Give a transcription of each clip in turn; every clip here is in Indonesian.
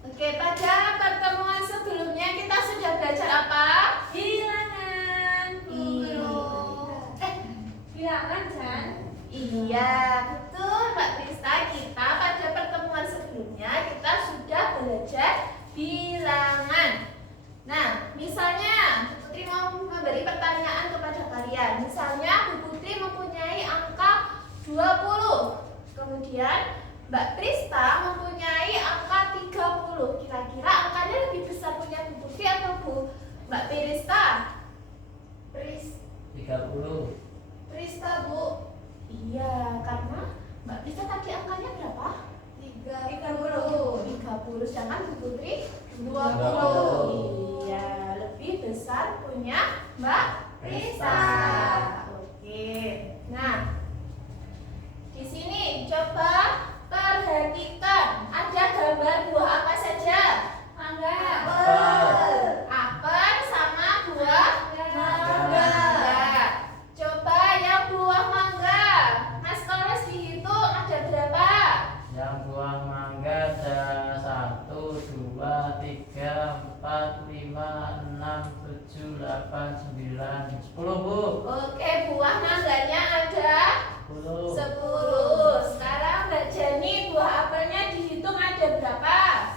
Oke, pada pertemuan sebelumnya kita sudah belajar apa? Bilangan. Bilangan kan? Iya, betul Mbak Krista. Kita pada pertemuan sebelumnya kita sudah belajar bilangan. Nah, misalnya Bu Putri mau memberi pertanyaan kepada kalian. Misalnya Bu Putri mempunyai angka 20. Kemudian Mbak Krista mempunyai angka 30. Kira-kira angkanya lebih besar punya Bu Putri atau Mbak Krista? 30. Krista, Bu. Iya, karena Mbak Krista tadi angkanya berapa? 30. Sedangkan Bu Putri 20. Iya, lebih besar punya Mbak Krista. Oke. Nah, di sini coba perhatikan, ada gambar buah apa saja? Mangga. Apel sama buah mangga. Coba yang buah mangga, Mas Koles dihitung ada berapa? Yang buah mangga ada 1, 2, 3, 4, 5, 6, 7, 8, 9, 10, Bu. Oke, buah mangganya ada 10. 10. Sekarang Mbak Jani, buah apelnya dihitung ada berapa?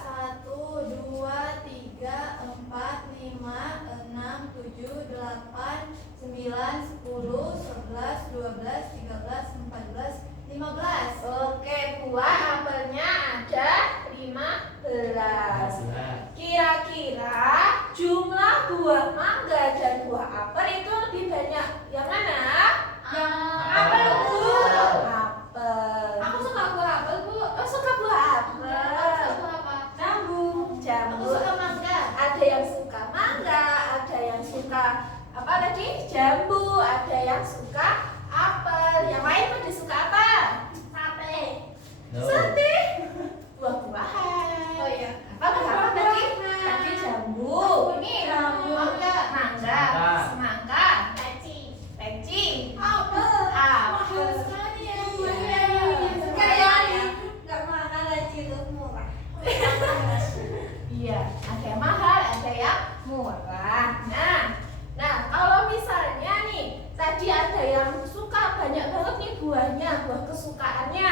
1, 2, 3, 4, 5, 6, 7, 8, 9, 10, 11, 12, 13, 14, 15. Oke, buah apelnya ada 15. Kira-kira jumlah buah mangga dan buah apel itu lebih banyak yang mana? Yang apel, Bu. Apel. Aku suka buah apel, Bu. Oh, suka buah apel. Jambu. Jambu. Aku suka mangga. Ada yang suka mangga, ada yang suka apa tadi? Jambu, ada yang suka apel. Yang lain pada suka apa? Sate. Sate. Buah-buahan. Oh iya. Apa tadi? Tadi jambu. Ini Jambu. mangga. Mangga. Semangka. Peci. Apel. Apel. Mahal sekali ya. Iya. Kayak nggak mahal aja itu murah. Iya, ada yang mahal, ada yang murah. Nah, kalau misalnya nih, tadi ada yang suka banyak banget nih buahnya, buah kesukaannya.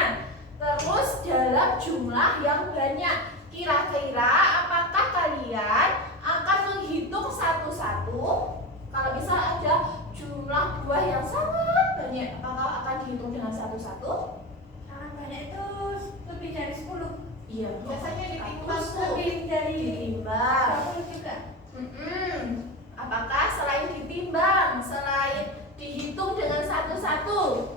Terus dalam jumlah yang banyak. Kira-kira apakah kalian akan menghitung satu-satu? Kalau misal ada jumlah buah yang sangat banyak, apakah akan dihitung dengan satu-satu? Sangat banyak itu lebih dari 10. Iya, Biasanya ditimbang satu. lebih dari Ditimbang. 10 juga. Apakah selain ditimbang, selain dihitung dengan satu-satu,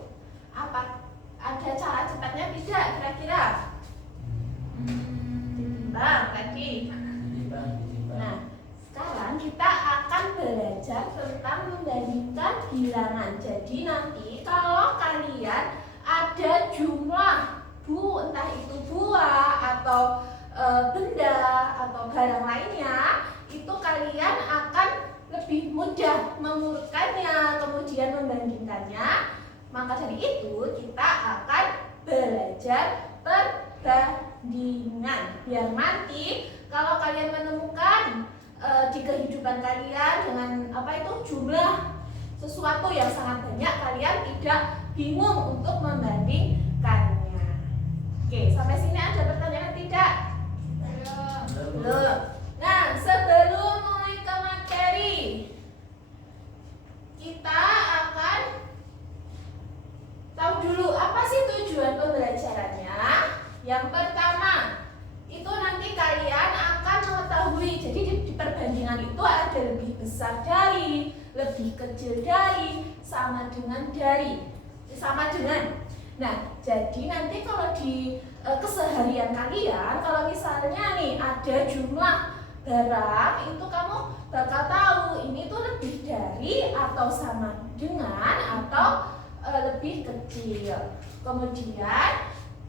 apa ada cara cepatnya tidak kira-kira? Ditimbang tadi. Ditimbang. Nah, sekarang kita akan belajar tentang membandingkan bilangan. Jadi nanti kalau kalian ada jumlah entah itu buah atau benda atau barang lainnya, itu kalian akan lebih mudah mengurutkannya, kemudian membandingkannya. Maka dari itu kita akan belajar perbandingan. Biar nanti kalau kalian menemukan di kehidupan kalian dengan jumlah sesuatu yang sangat banyak, kalian tidak bingung untuk membandingkannya. Oke, sampai sini ada pertanyaan tidak? Belum. Nah, sebelum mulai ke materi, kita akan tahu dulu apa sih tujuan pembelajarannya. Yang pertama, itu nanti kalian akan mengetahui, jadi di perbandingan itu ada lebih besar dari, lebih kecil dari, sama dengan dari, sama dengan. Nah, jadi nanti kalau di keseharian kalian, kalau misalnya nih ada jumlah barang, itu kamu bakal tahu ini tuh lebih dari atau sama dengan atau lebih kecil. Kemudian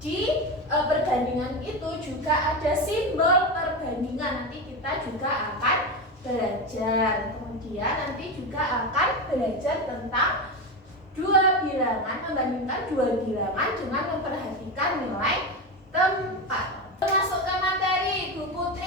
di perbandingan itu juga ada simbol perbandingan, nanti kita juga akan belajar. Kemudian nanti juga akan belajar tentang dua bilangan, membandingkan dua bilangan dengan memperhatikan nilai tempat. Masuk ke materi, Bu Putri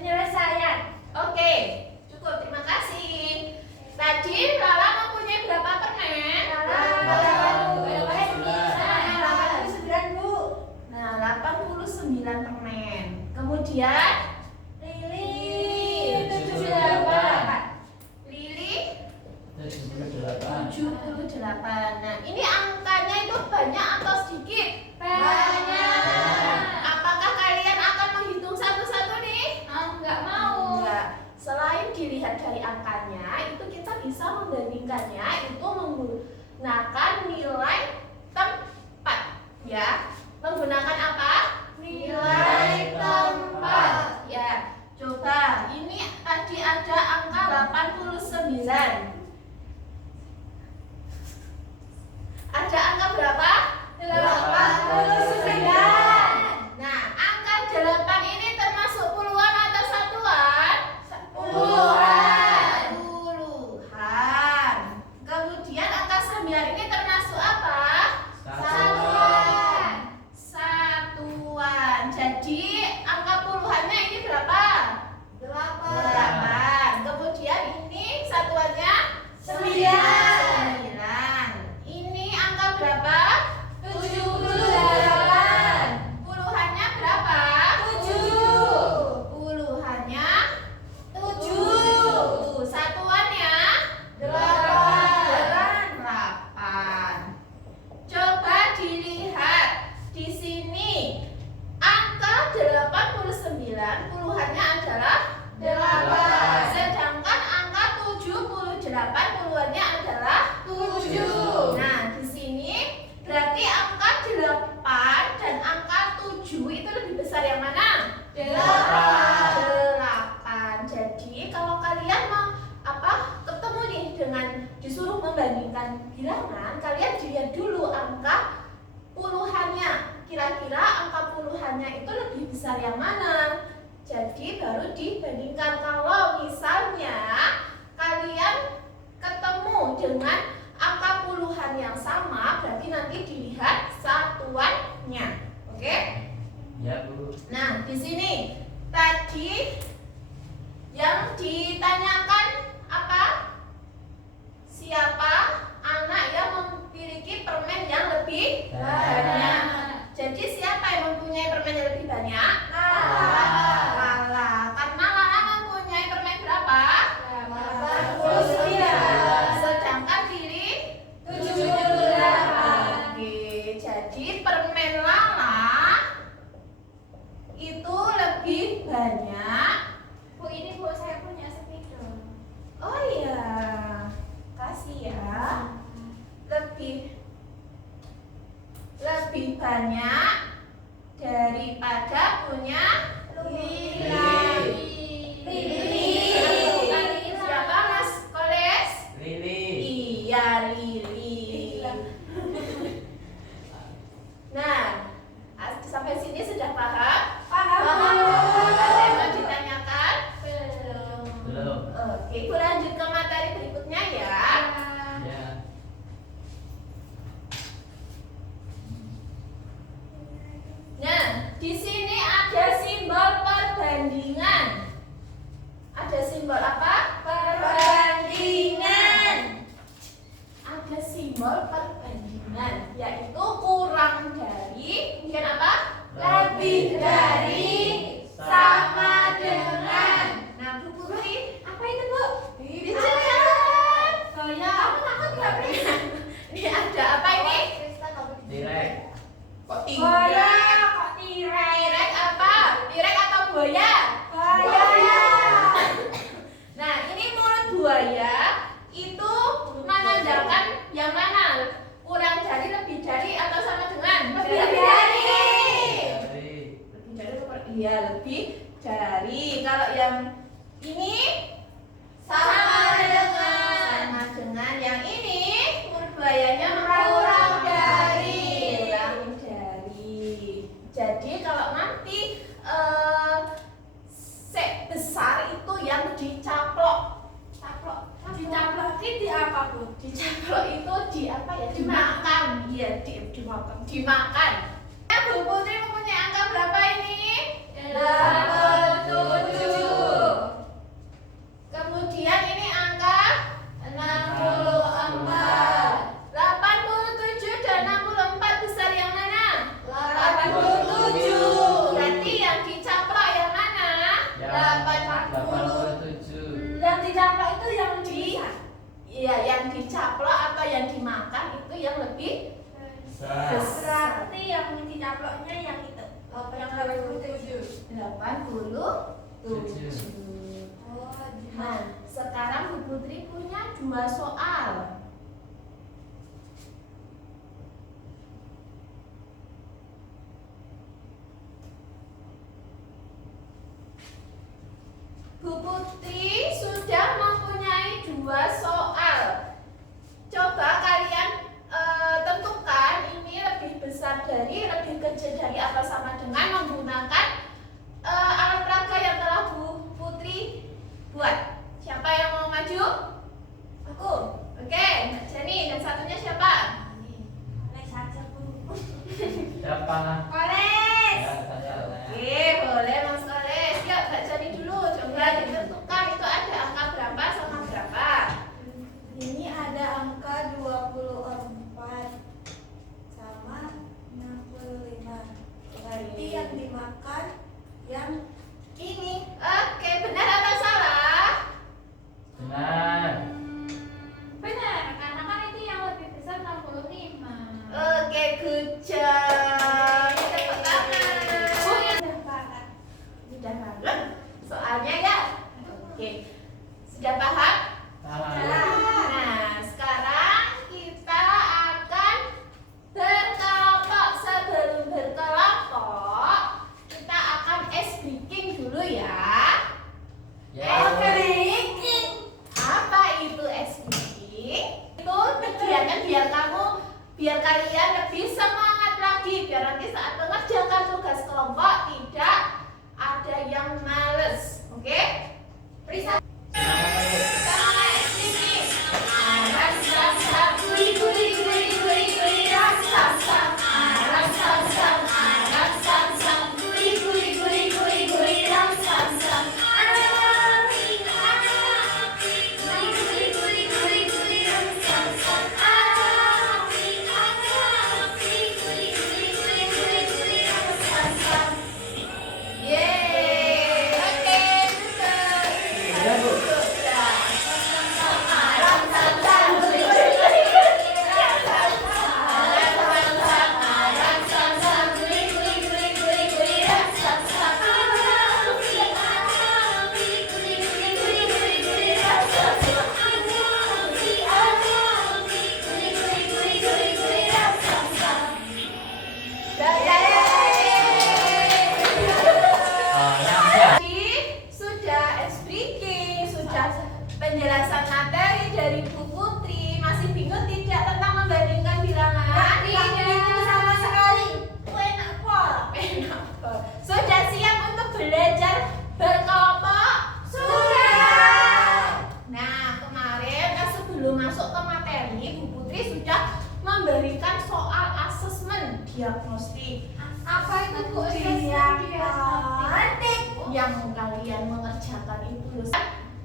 Penyelesaian. Oke, cukup. Terima kasih. Tadi Lala mempunyai berapa permen? Nah, 89 permen. Kemudian Lili 78. Nah, ini angkanya itu banyak atau sedikit? Apakah kalian akan menghitung satu-satu nih? Enggak mau. Enggak. Selain dilihat dari angkanya, itu kita bisa membandingkannya itu menggunakan nilai tempat, ya. Menggunakan apa? Nilai tempat. Ya. Coba, ini tadi ada angka 89. Ada angka berapa? 89. Nah, angka 8 ini termasuk puluhan atau satuan? Puluhan. Puluhan. Kemudian angka 9 ini termasuk apa? Satuan. Jadi angka puluhannya ini berapa? 8. Kemudian ini satuannya 9. Ini angka berapa? 78. Puluhannya berapa? 7. Puluhannya 7. Satuannya 8. Coba dilihat di sini. Angka 89 puluhannya adalah 8. Sedangkan angka 78 puluhannya adalah 7. Nah, di sini berarti angka 8 dan angka 7 itu lebih besar yang mana? 8. Jadi kalau kalian mau ketemu nih dengan disuruh membandingkan bilangan, kalian dilihat dulu angka puluhannya. Kira-kira angka puluhannya itu lebih besar yang mana? Jadi baru dibandingkan. Kalau misalnya kalian ketemu dengan angka puluhan yang sama, berarti nanti dilihat satuannya. Oke? Ya, Bu. Nah, di sini tadi yang ditanyakan apa? Siapa anak yang memiliki permen yang lebih banyak? Jadi siapa yang mempunyai permen yang lebih banyak? Lala. Karena Lala mempunyai permen berapa? 89. Sedangkan Lili 78. Oke, jadi permen Lala itu lebih banyak. Bu, ini Bu, saya punya spidol. Oh iya, kasih ya. Lebih banyak daripada punya Lili. Siapa Mas Koles? Lili. Iya, Lili. Nah, sampai sini sudah paham? Paham. Ada yang mau ditanyakan? Belum. Oke, Ibu lanjut ke materi berikutnya ya. Ya. Nah, di sini ada simbol perbandingan. Ada simbol apa? Perbandingan. Ada simbol perbandingan, yaitu kurang dari, kemudian apa? Lebih dari, sama dengan. Nah, Bu Putri, apa itu Bu? Bicara. Saya. Kamu takut nggak Pri? Ini ada apa ini? Direk. Kok Buaya, tinggal? kok tirai? Direk apa? Direk atau buaya? Buaya. Nah, ini mulut buaya itu menandakan yang mana? Kurang dari, lebih dari, atau sama dengan? Lebih dari. Dari. Lebih dari apa? Iya, lebih dari. Kalau yang ini Sama dengan. sama dengan yang ini, mulut buayanya Kurang dari. kurang dari. Jadi kalau nanti besar itu yang dicaplok. Dicaplok di apa, Bu? Dicaplok itu di apa ya? Dimakan. Iya, dimakan. Bu Putri mempunyai angka berapa ini? 87. Iya, yang dicaplok atau yang dimakan itu yang lebih besar. Berarti yang dicaploknya yang itu. Yang 87. 87. Oh, Nah, sekarang Bu Putri punya 2 soal. Bu Putri sudah mempunyai 2 soal. Coba kalian tentukan ini lebih besar dari, lebih kecil dari atau sama dengan menggunakan alat peraga yang telah Bu Putri buat. Siapa yang mau maju? Aku. Oke, Mbak Jenny. Dan satunya siapa? Les aja, Bu. Siapa? Koles. Ya, saya. Oke, boleh Mas Koles. Yuk, Mbak Jenny dulu. Coba ditentukan itu ada angka berapa sama berapa. Ini ada angka 24 sama 65. Berarti yang dimakan yang Ini. Oke, benar atau salah? Benar. benar, karena kan itu yang lebih besar 65. Oke, good job. Tepuk tangan. Udah paham. Sudah paham? Soalnya ya? Oke. Sudah paham? Nah, sekarang kita akan berkelompok. Sebelum berkelompok, kita akan ice breaking dulu ya. Ya. Apa itu ice breaking? Itu kegiatan biar kalian lebih semangat lagi, biar nanti saat mengerjakan tugas kelompok tidak ada yang males. Oke? Bisa. Penjelasan materi dari Bu Putri. Masih bingung tidak tentang membandingkan bilangan? Sama sekali. Enak pol. Sudah siap untuk belajar berkelompok? Sudah. Nah, kemarin sebelum masuk ke materi, Bu Putri sudah memberikan soal asesmen diagnostik. Apa itu Bu? Yang kalian mengerjakan itu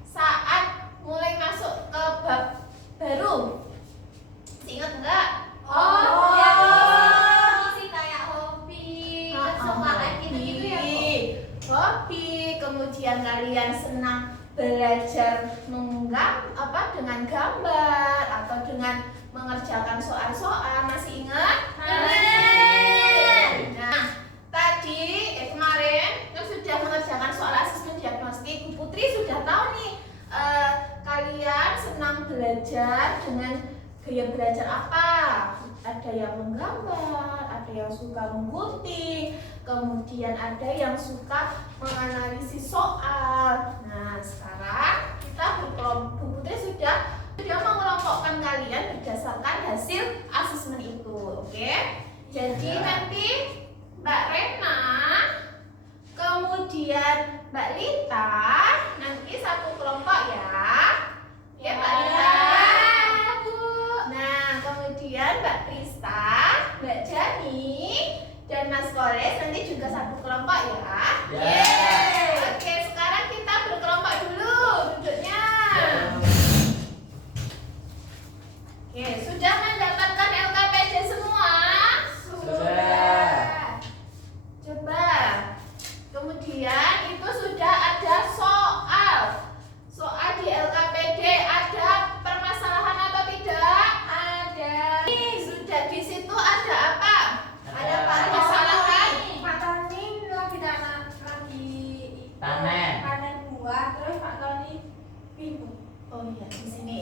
saat mulai masuk ke bab baru. Ingat enggak? Isi kayak hobi, Kesukaan gitu-gitu ya, Bu. Hobi, kemudian kalian senang belajar dengan gambar atau dengan mengerjakan soal-soal. Masih ingat? Nah, tadi kemarin kan sudah mengerjakan soal asesmen diagnostik. Bu Putri sudah tahu nih, kalian senang belajar dengan gaya belajar apa? Ada yang menggambar, ada yang suka menggunting, kemudian ada yang suka menganalisis soal. Nah, sekarang kita berkelompok. Bu Putri sudah mengelompokkan kalian berdasarkan hasil asesmen itu, oke? Jadi nanti Mbak Rena, kemudian Mbak Lita, nanti satu kelompok ya. Ya, Mbak Lita. Nah, kemudian Mbak Krista, Mbak Jani, dan Mas Koles nanti juga satu kelompok ya. Ya. Oke, sekarang kita berkelompok dulu duduknya. Oke, sudah mendapatkan LKPD semua? Sudah. Coba. Kemudian itu sudah ada soal. Soal di LKPD ada permasalahan Oh iya, di sini.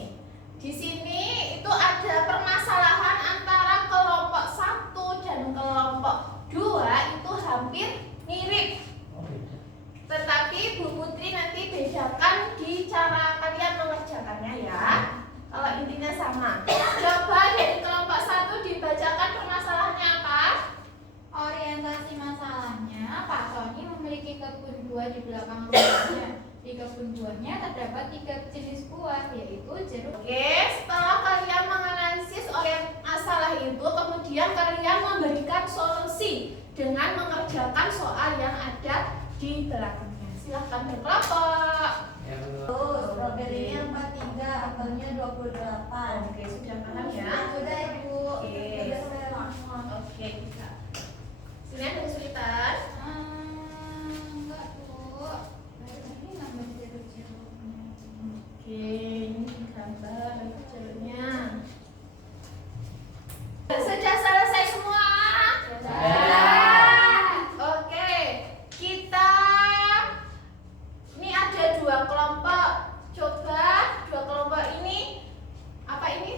Di sini itu ada permasalahan antara kelompok 1 dan kelompok 2 itu hampir mirip. Oh, beda. Tetapi Bu Putri nanti bedakan di cara kalian mengerjakannya ya. Kalau intinya sama. Coba dari kelompok 1 dibacakan permasalahannya apa? Orientasi masalahnya, Pak Sony memiliki kebun buah di belakang rumahnya. Di kebun buahnya terdapat 3 jenis buah, yaitu jeruk. Oke, setelah kalian menganalisis masalah itu, kemudian kalian memberikan solusi dengan mengerjakan soal yang ada di belakangnya. Silahkan berkelompok. Ya, Bu. Stroberinya 43, apelnya 28. Oke, sudah paham ya? Sudah, Ibu. Oke. Sudah semua. Oke, bisa. Sini ada kesulitan. Enggak, Bu. Ini nambah jeruk-jeruknya. Oke, ini gambar kecilnya. Sudah selesai semua? Sudah. Oke, kita ini ada 2 kelompok. Coba 2 kelompok ini apa ini?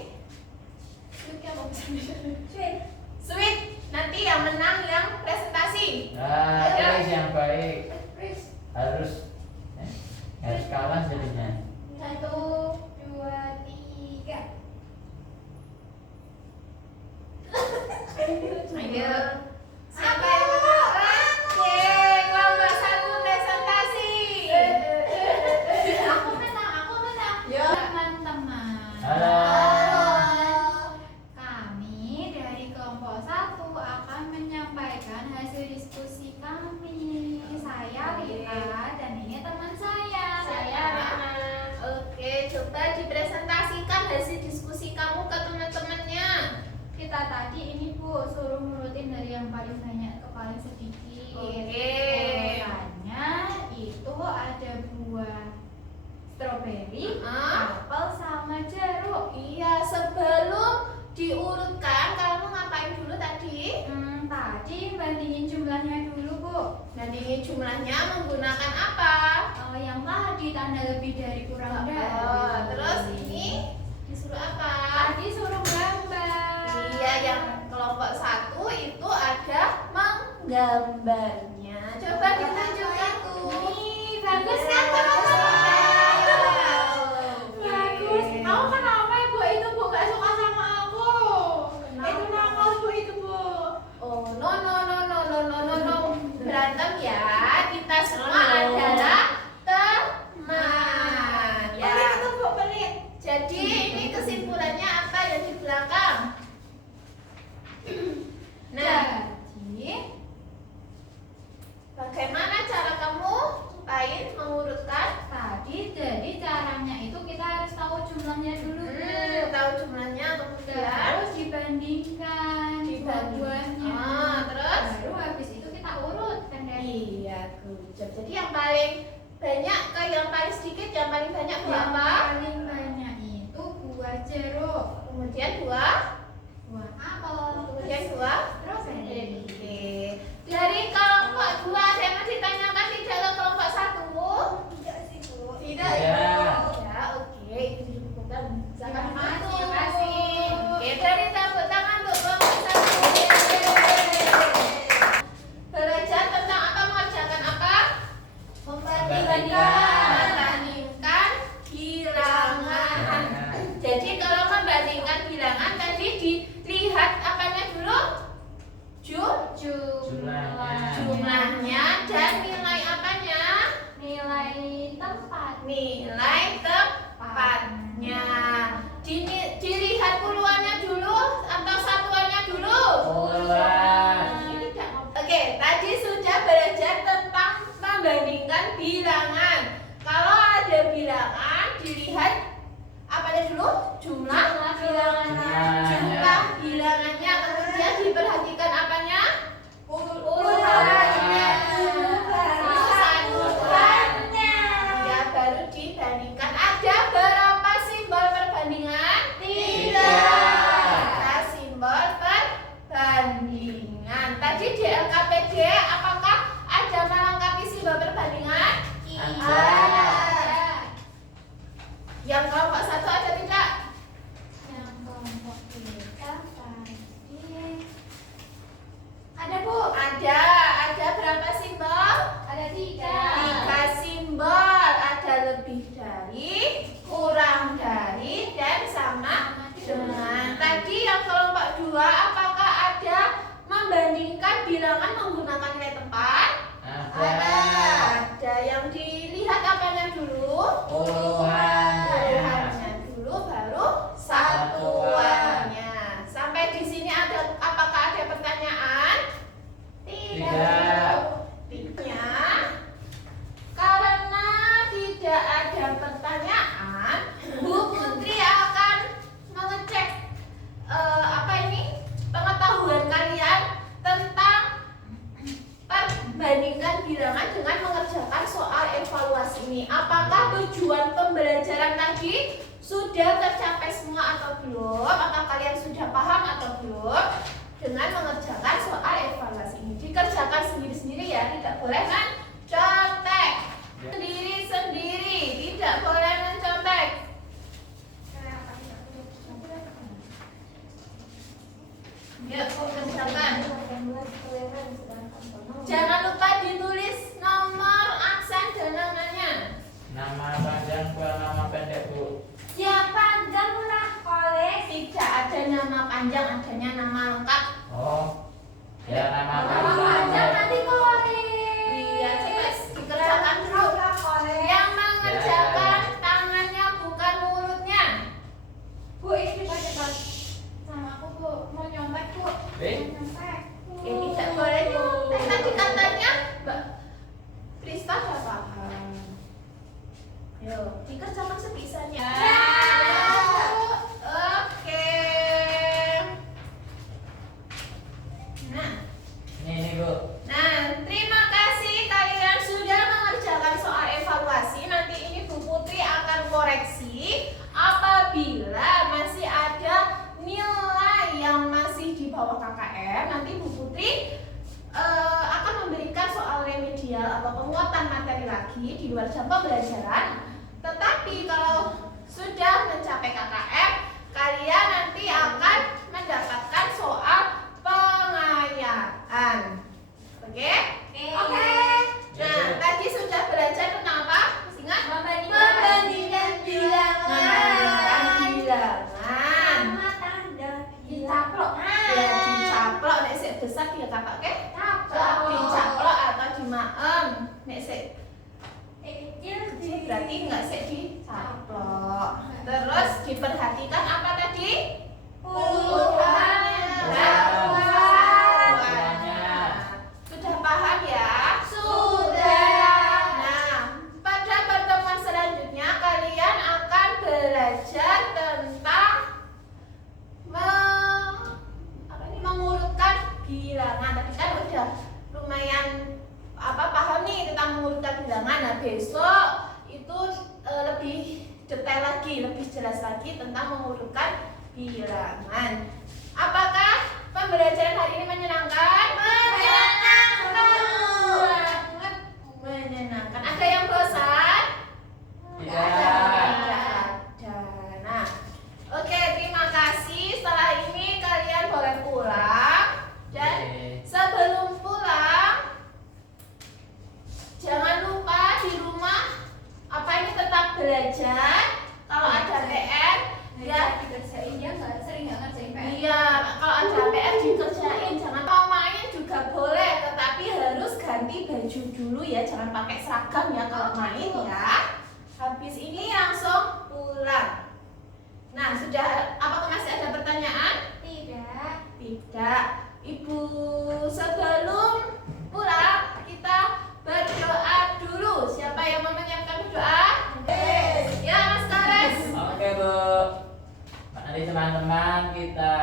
Sweet. Nanti yang menang yang presentasi. Nah, tulis yang baik. Terus Harus kalah jadinya. 1, 2, 3. Ayo. Siapa yang menang? Oke, kelompok 1 presentasi. Aku menang. Ya. Teman-teman. Halo. Kami dari kelompok 1 akan menyampaikan hasil diskusi kami. Saya Lita dan ini teman saya. Saya Rana. Oke, coba dipresentasikan hasil diskusi kamu ke teman-temannya. Kita tadi ini Bu suruh nurutin dari yang paling banyak ke paling sedikit. Oke. Urutannya itu ada buah stroberi, Ah. apel sama jeruk. Iya, sebelum diurutkan, kamu ngapain dulu tadi? Tadi bandingin jumlahnya dulu Bu. Bandingin jumlahnya menggunakan apa? Yang tadi tanda lebih dari kurang dari. Oh, terus ini disuruh apa? Tadi suruh gambar. Iya, yang kelompok 1 itu ada menggambarnya. Coba ditunjukkan tuh. Nih, bagus kan teman-teman? Bagus. Kamu kenapa Bu itu Bu gak suka sama aku? Kenapa? Itu nakal Bu itu Bu. Oh, no. Berantem ya. Kita semua adalah teman. Ya. Pelit itu Bu, pelit. Jadi ini kesimpulannya apa yang di belakang? Nah, Jadi bagaimana cara kamu lain mengurutkan? tadi jadi caranya itu kita harus tahu jumlahnya dulu Bu. Tahu jumlahnya kemudian Terus dibandingkan buah-buahnya. terus? Baru habis itu kita urutkan dari Iya, good job. Jadi yang paling banyak ke yang paling sedikit, yang paling banyak buah yang apa? paling banyak itu buah jeruk, Kemudian buah, buah apel, kemudian buah strawberry. Oke. Dari kelompok 2 ada yang mau ditanyakan tidak ke kelompok 1? Tidak sih Bu. Tidak Ya. Ya, oke. Itu dibukukan. Terima kasih, satu. terima kasih. Oke, dari tepuk tangan untuk kelompok 1. Belajar tentang apa? Mengerjakan apa? Membandingkan bilangan. Jadi kalau membandingkan bilangan tadi dilihat apanya dulu? Jumlahnya dan nilai apanya? Nilai tempat. Nilai tepatnya. Dilihat puluhannya dulu atau satuannya dulu? Puluhan. Ini tidak mau. Oke, tadi sudah belajar tentang membandingkan bilangan. tadi sudah tercapai semua atau belum? Apakah kalian sudah paham atau belum dengan mengerjakan soal evaluasi ini? Dikerjakan sendiri-sendiri ya, tidak boleh mencontek. Sendiri-sendiri, tidak boleh mencontek. Yuk, kerjakan. Jangan lupa ditulis nomor, aksen, dan namanya. Nama panjang bukan nama pendek, Bu. Ya panjang lah kolek. Tidak ada nama panjang, adanya nama lengkap. Oh, ya nama Panjang panjang. nanti kolek. Iya, coba dikerjakan dulu. Yang mengerjakan tangannya bukan mulutnya. Bu ini cepat sama aku Bu, mau nyontek Bu. Eh? Mau nyontek. Ya tidak boleh nyontek. Tadi katanya Mbak Krista sudah paham. Ayo, dikerjakan sebisanya. Oke. Nah, Ini Bu. Nah, terima kasih kalian sudah mengerjakan soal evaluasi. Nanti ini Bu Putri akan koreksi apabila masih ada nilai yang masih di bawah KKM. Nanti Bu Putri akan memberikan soal remedial atau penguatan materi lagi di luar jam pembelajaran. Tetapi kalau sudah mencapai KKM, kalian nanti akan mendapatkan soal pengayaan. Oke? Oke. Nah, tadi sudah belajar tentang apa? Masih ingat? Membandingkan bilangan. Membandingkan bilangan. Sama tanda Dicaplok. Ya, dicaplok. Nek sik besar dia kakak ke? Dicaplok atau dimaem. Nek sik kecil berarti enggak sik dicaplok. Terus diperhatikan apa tadi? Ukurannya. Sudah paham ya? Sudah. Nah, pada pertemuan selanjutnya kalian akan belajar tentang mengurutkan bilangan. Tadi kan udah lumayan paham nih tentang mengurutkan bilangan. Nah, besok itu lebih detail lagi, lebih jelas lagi tentang mengurutkan bilangan. Apakah pembelajaran hari ini menyenangkan? Menyenangkan banget. Menyenangkan. Ada yang bosan? Tidak. Tidak ada. Nah, oke, terima kasih. Setelah ini kalian boleh pulang. Dan sebelum pulang, jangan lupa di rumah apa ini tetap belajar. Kalau ada PR, ya dikerjain ya, sering nggak ngerjain PR. iya, kalau ada PR dikerjain. Jangan mau main juga boleh, tetapi harus ganti baju dulu ya. Jangan pakai seragam ya kalau main ya. Habis ini langsung pulang. Nah, sudah apakah masih ada pertanyaan? Tidak. Tidak. Ibu, sebelum pulang kita berdoa dulu. Siapa yang mau menyiapkan berdoa? Ya, Mas Kares. Oke Bu. Nanti teman-teman kita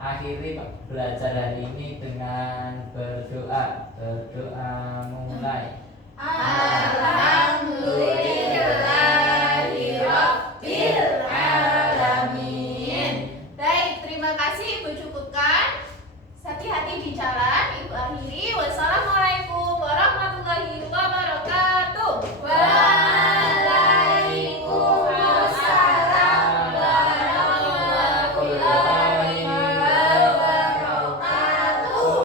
akhiri belajar hari ini dengan berdoa. Berdoa mulai. Amin.